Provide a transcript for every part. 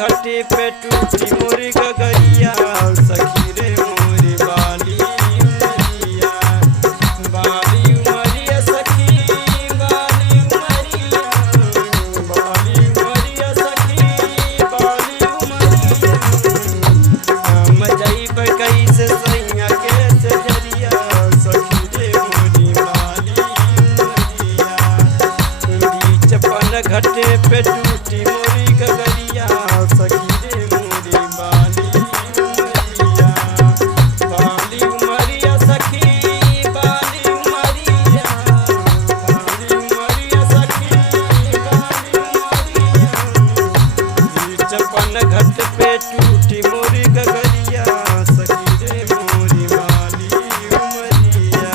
घाटे पे टूटी मोरी गगरिया सखी रे मोरी बाली उमरिया बाली उमरिया सखी बाली उमरिया सखी बाली उमरिया हम जाइब कैसे सैया के सजरिया सखी रे मोरी बाली उमरिया बीच पन घाटे पे टूटी मोरी गगरिया सखी रे मोरी बाली उमरिया सखी बाली उमरिया सखी बाली उमरिया बीच पन घाट पे टूटी मोरी गगरिया सखी रे मोरी बाली उमरिया।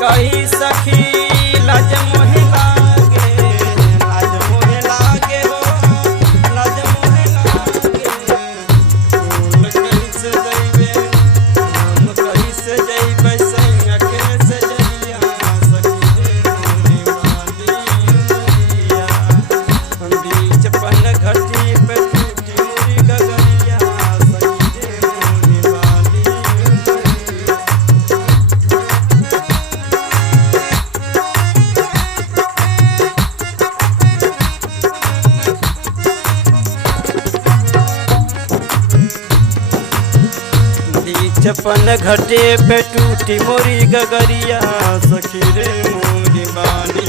कही सखी लाज मोहे लागे लाज मोहे लागे हो लाज मोहे लागे फूल कहीं से जइबे हम कहीं से जइबे सैया के सजरिया सखी रे मोरी बाली उमरिया हम बीच पन घाटी पे टूटी मोरी गगरिया सखी रे मोरी बाली उमरिया। छपन घाटे पे टूटी मोरी गगरिया सखी रे मोरी बाली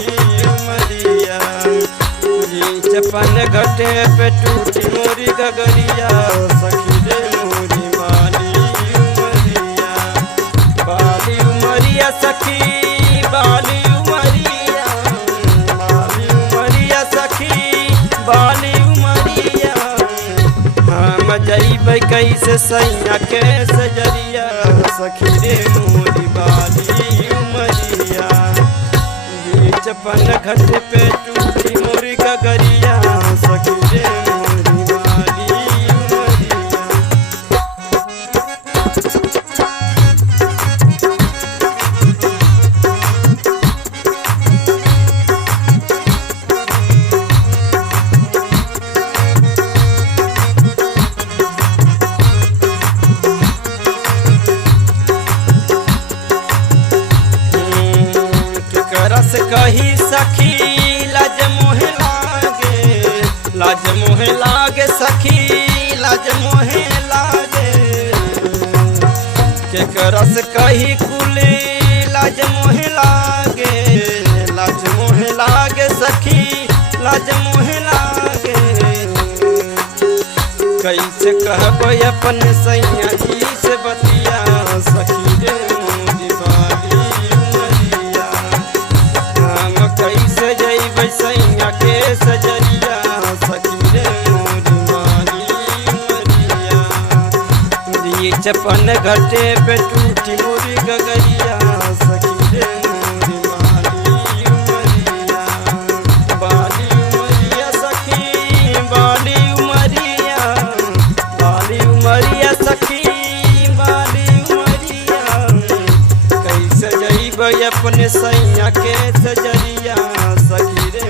उमरिया छपन घाटे पे टूटी मोरी गगरिया सखी रे मोरी बाली उमरिया सखी बाली उमरिया सखी बाली उमरिया हम जाइब कैसे सैया के सजरिया सखी रे मोरी बाली उमरिया बीच पन घाट पे टूटी मोरी गगरिया सखी रे मोरी बाली उमरिया। रस कही सखी लाज मोहे लागे सखी लाज मोहे लागे के रस कही कुली लाज मोहे लागे सखी लाज मोहे लागे कैसे कहब अपन सैया जी से बतिया सखी रे मोरी बाली उमरिया हम कैसे जइबै सैया के सजरिया सखी रे मोरी बाली उमरिया बीच पन घाटे पे टूटी मोरी गगरिया सखी रे मोरी बाली उमरिया सखी बाली उमरिया सखी बाली उमरिया कैसे जइबै अपने सैया के सजरिया सखी रे